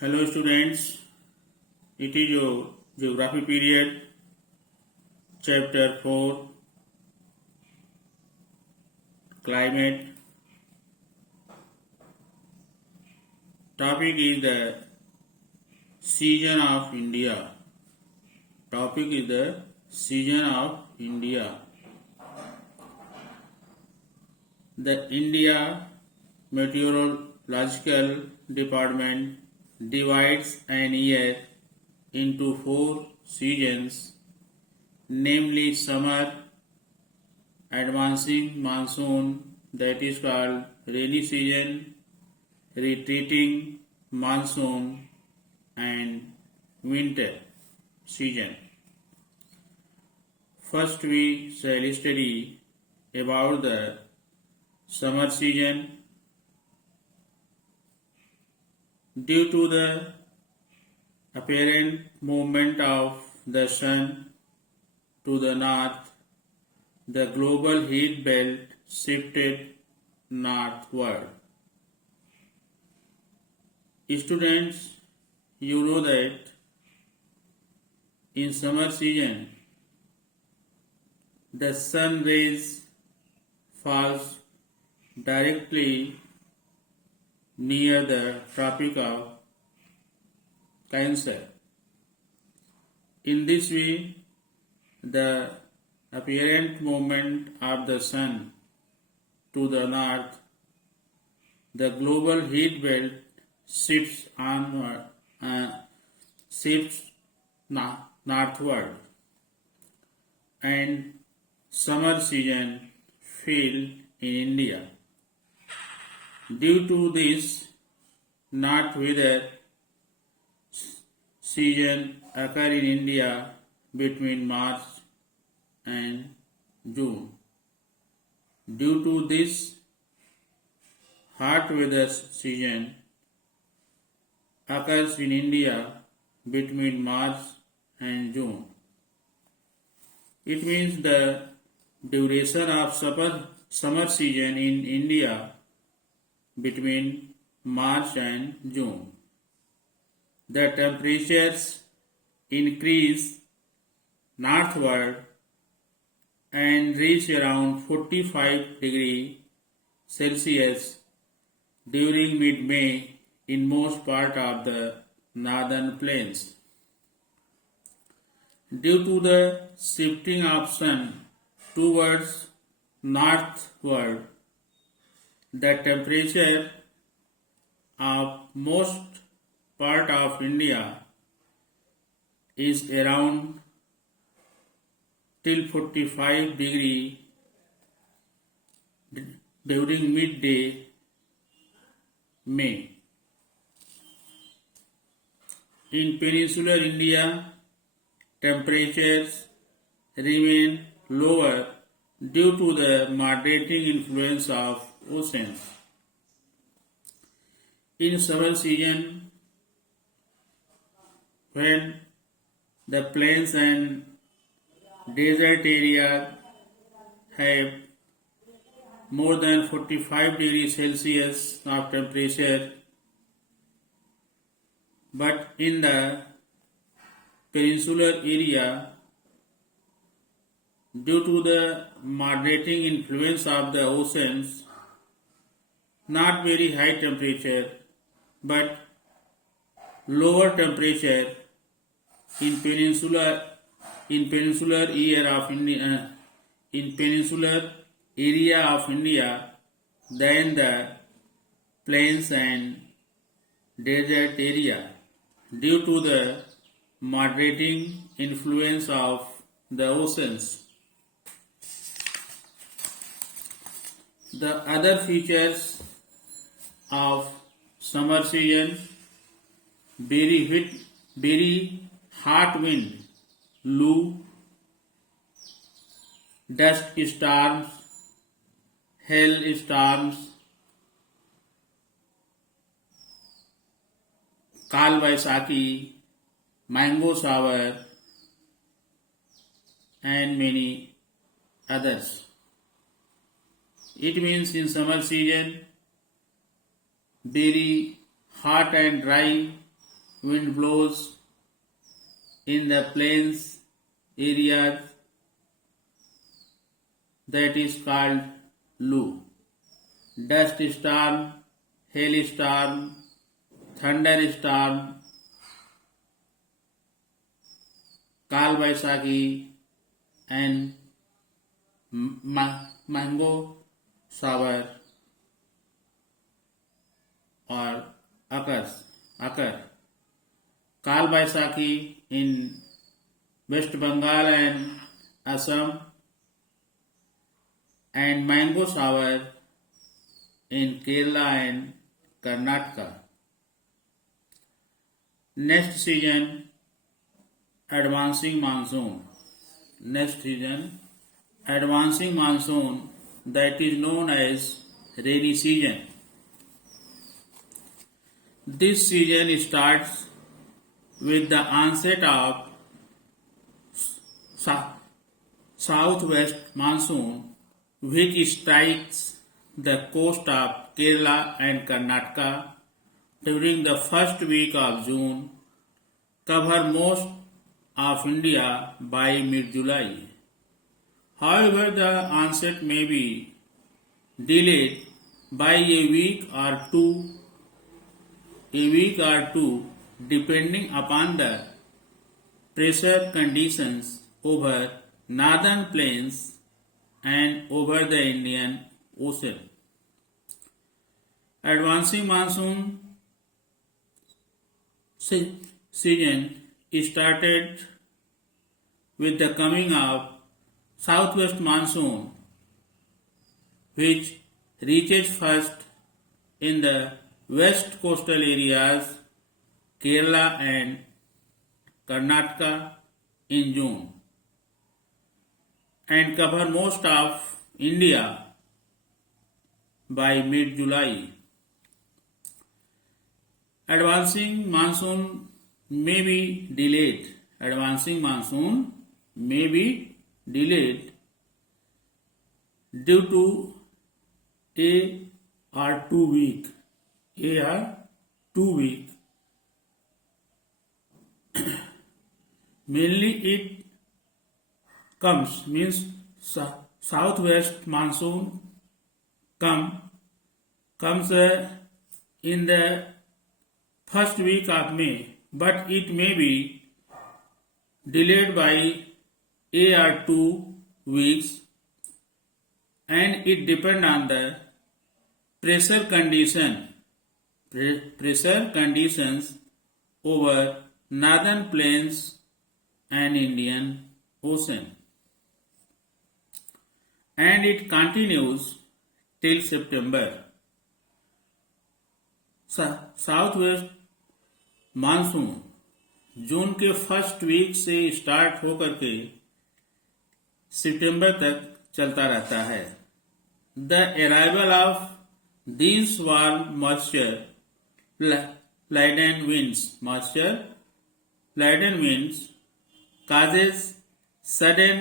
Hello students, it is your geography period, chapter 4, climate. Topic is the season of India. Topic is the season of India. The India Meteorological Department divides an year into 4 seasons, namely summer, advancing monsoon, that is called rainy season, retreating monsoon, and winter season. First we shall study about the summer season. Due to the apparent movement of the sun to the north, the global heat belt shifted northward. Students, you know that in summer season, the sun rays falls directly near the Tropic of Cancer. In this way, the apparent movement of the sun to the north, the global heat belt shifts northward, and summer season fell in India. Due to this, north weather season occur in India between March and June. Due to this, hot weather season occurs in India between March and June. It means the duration of summer season in India between March and June. The temperatures increase northward and reach around 45 degrees Celsius during mid-May in most part of the northern plains. Due to the shifting of sun towards northward, the temperature of most part of India is around till 45 degree during midday May. In peninsular India, temperatures remain lower due to the moderating influence of oceans. In summer season, when the plains and desert areas have more than 45 degrees Celsius of temperature, but in the peninsular area, due to the moderating influence of the oceans, not very high temperature but lower temperature in peninsular area of India than the plains and desert area due to the moderating influence of the oceans. The other features of summer season: very hot wind, loo, dust storms, hail storms, Kal Vaisakhi, mango shower, and many others. It means in summer season very hot and dry wind blows in the plains areas, that is called Lu. Dust storm, hailstorm, thunderstorm, Kal Baisakhi, and mango shower or occur. Kal Baisakhi in West Bengal and Assam, and mango shower in Kerala and Karnataka. Next season, advancing monsoon. Next season, advancing monsoon, that is known as rainy season. This season starts with the onset of southwest monsoon, which strikes the coast of Kerala and Karnataka during the first week of June, cover most of India by mid-July. However, the onset may be delayed by a week or two, depending upon the pressure conditions over northern plains and over the Indian Ocean. Advancing monsoon season started with the coming of southwest monsoon, which reaches first in the west coastal areas, Kerala and Karnataka in June, and cover most of India by mid-July. Advancing monsoon may be delayed. Advancing monsoon may be delayed due to a or 2 week. Mainly it means southwest monsoon comes in the first week of May, but it may be delayed by a or 2 weeks, and it depends on the pressure conditions over northern plains and Indian Ocean, and it continues till September. Southwest monsoon जून के first week से start होकर के सितंबर तक चलता रहता है. The arrival of these warm moisture laden winds causes sudden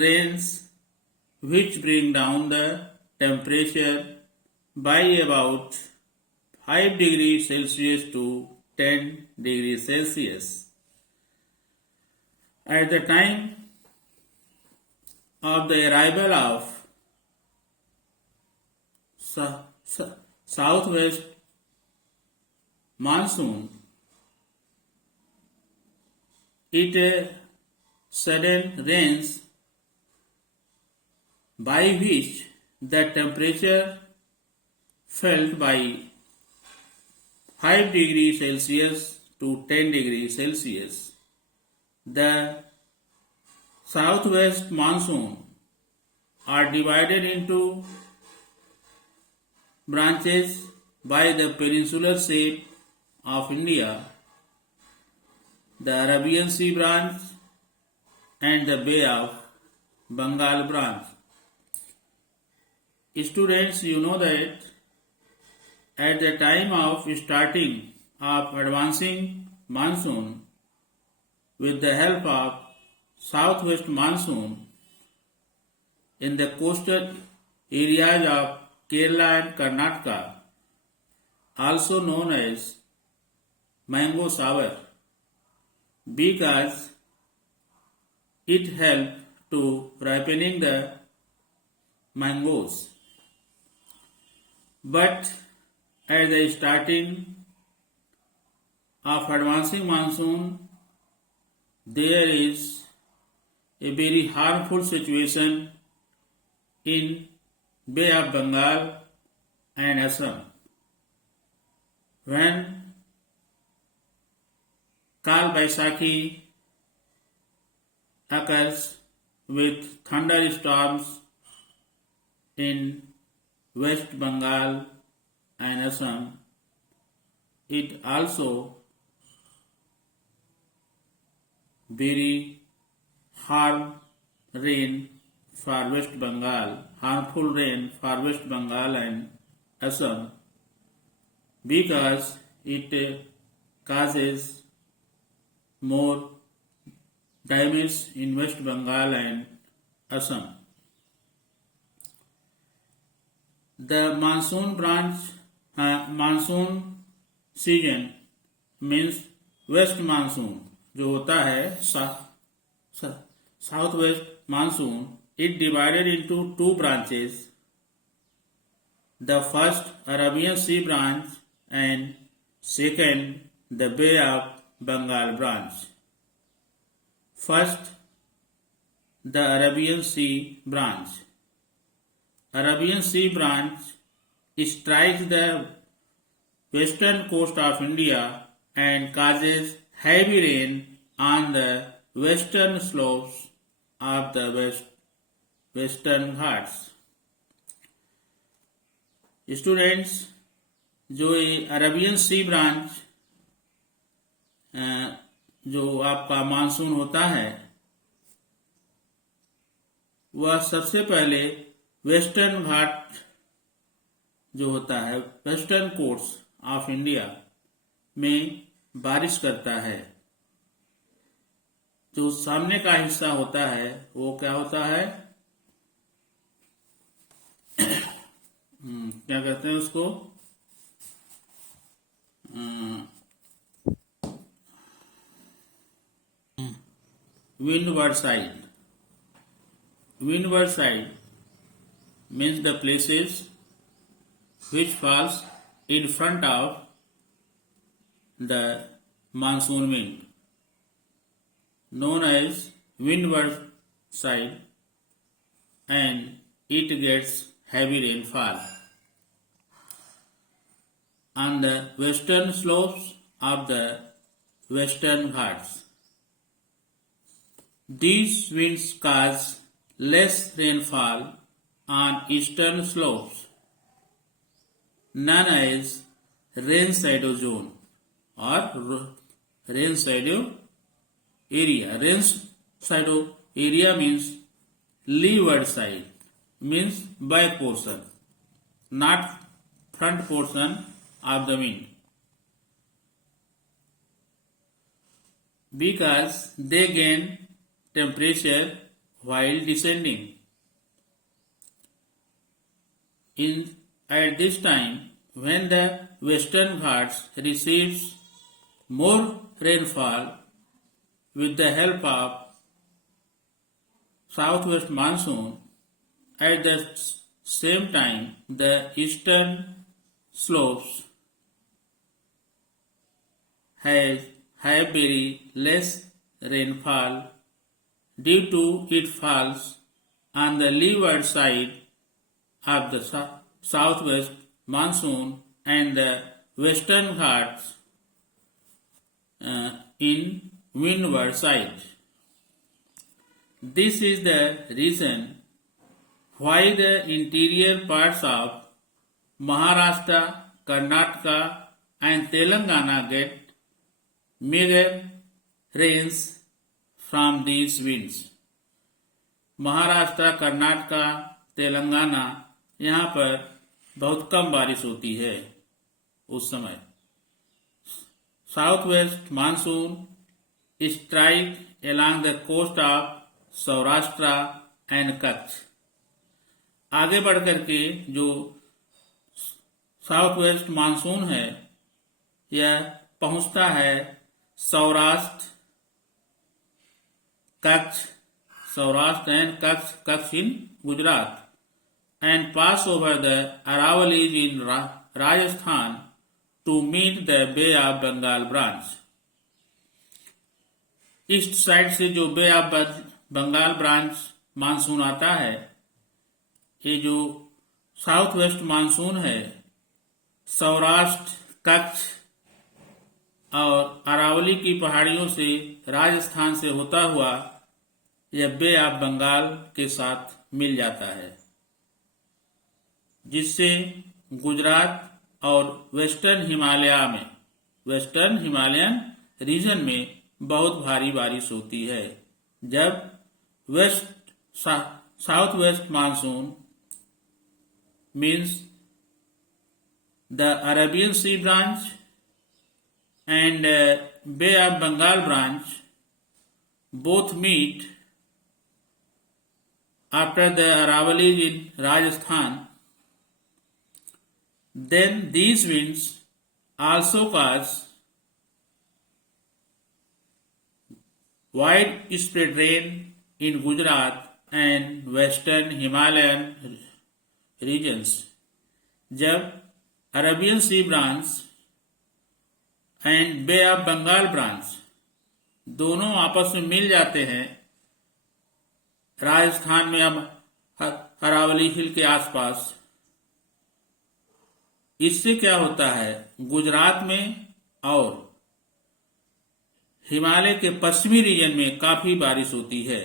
rains which bring down the temperature by about 5 degrees Celsius to 10 degrees Celsius. At the time of the arrival of southwest monsoon, it sudden rains by which the temperature fell by 5 degrees Celsius to 10 degrees Celsius. The southwest monsoon are divided into branches by the peninsular shape of India, the Arabian Sea branch and the Bay of Bengal branch. Students, you know that at the time of starting of advancing monsoon, with the help of southwest monsoon in the coastal areas of Kerala and Karnataka, also known as mango sour because it helps to ripening the mangoes. But at the starting of advancing monsoon, there is a very harmful situation in Bay of Bengal and Assam. When Kal Baisakhi occurs with thunderstorms in West Bengal and Assam, it also very harmful rain for West Bengal and Assam because it causes more damage in West Bengal and Assam. The monsoon season means west monsoon जो होता है south west monsoon, it divided into two branches. The first Arabian Sea branch and second the Bay of Bengal branch. First, the Arabian Sea branch. Arabian Sea branch strikes the western coast of India and causes heavy rain on the western slopes of the Western Ghats. Students, जो ये Arabian सी branch जो आपका monsoon होता है वह सबसे पहले western घाट जो होता है वेस्टर्न कोस्ट ऑफ इंडिया में बारिश करता है. जो सामने का हिस्सा होता है वो क्या होता है, क्या कहते हैं उसको, windward side. Windward side means the places which falls in front of the monsoon wind, known as windward side, and it gets heavy rainfall. On the western slopes of the Western Ghats, these winds cause less rainfall on eastern slopes, known as rain shadow zone or rain shadow area. Rain shadow area means leeward side, means back portion, not front portion of the wind, because they gain temperature while descending. At this time, when the Western Ghats receives more rainfall with the help of southwest monsoon, at the same time the eastern slopes have very less rainfall due to it falls on the leeward side of the southwest monsoon and the Western Ghats in windward side. This is the reason why the interior parts of Maharashtra, Karnataka and Telangana get major rains from these winds. Maharashtra, Karnataka, Telangana यहाँ पर बहुत कम बारिश होती है उस समय. South west monsoon strike along the coast of Saurashtra and Kutch. आगे बढ़कर के जो साउथ वेस्ट मानसून है यह पहुंचता है Saurashtra, Kutch, Saurashtra and Kutch, Kutch in Gujarat, and pass over the Aravallis in Rajasthan to meet the Bay of Bengal branch. East side से जो बे ऑफ बंगाल ब्रांच मानसून आता है, ये जो साउथ वेस्ट मानसून है, सौराष्ट्र, कच्छ और अरावली की पहाड़ियों से राजस्थान से होता हुआ यह बे ऑफ बंगाल के साथ मिल जाता है, जिससे गुजरात और वेस्टर्न हिमालयन रीजन में बहुत भारी बारिश होती है। जब south west monsoon means the Arabian sea branch and bay of Bengal branch both meet after the Aravallis in Rajasthan, then these winds also cause widespread rain in Gujarat and western Himalayan regions. जब Arabian sea branch and bay of Bengal branch दोनों आपस में मिल जाते हैं राजस्थान में, अब अरावली हिल के आसपास, इससे क्या होता है, गुजरात में और हिमालय के पश्चिमी रीजन में काफी बारिश होती है।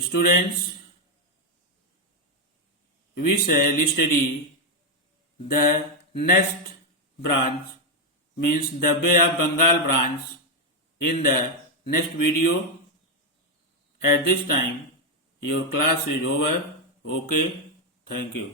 Students, we shall study the next branch, means the Bay of Bengal branch, in the next video. At this time, your class is over. Okay, thank you.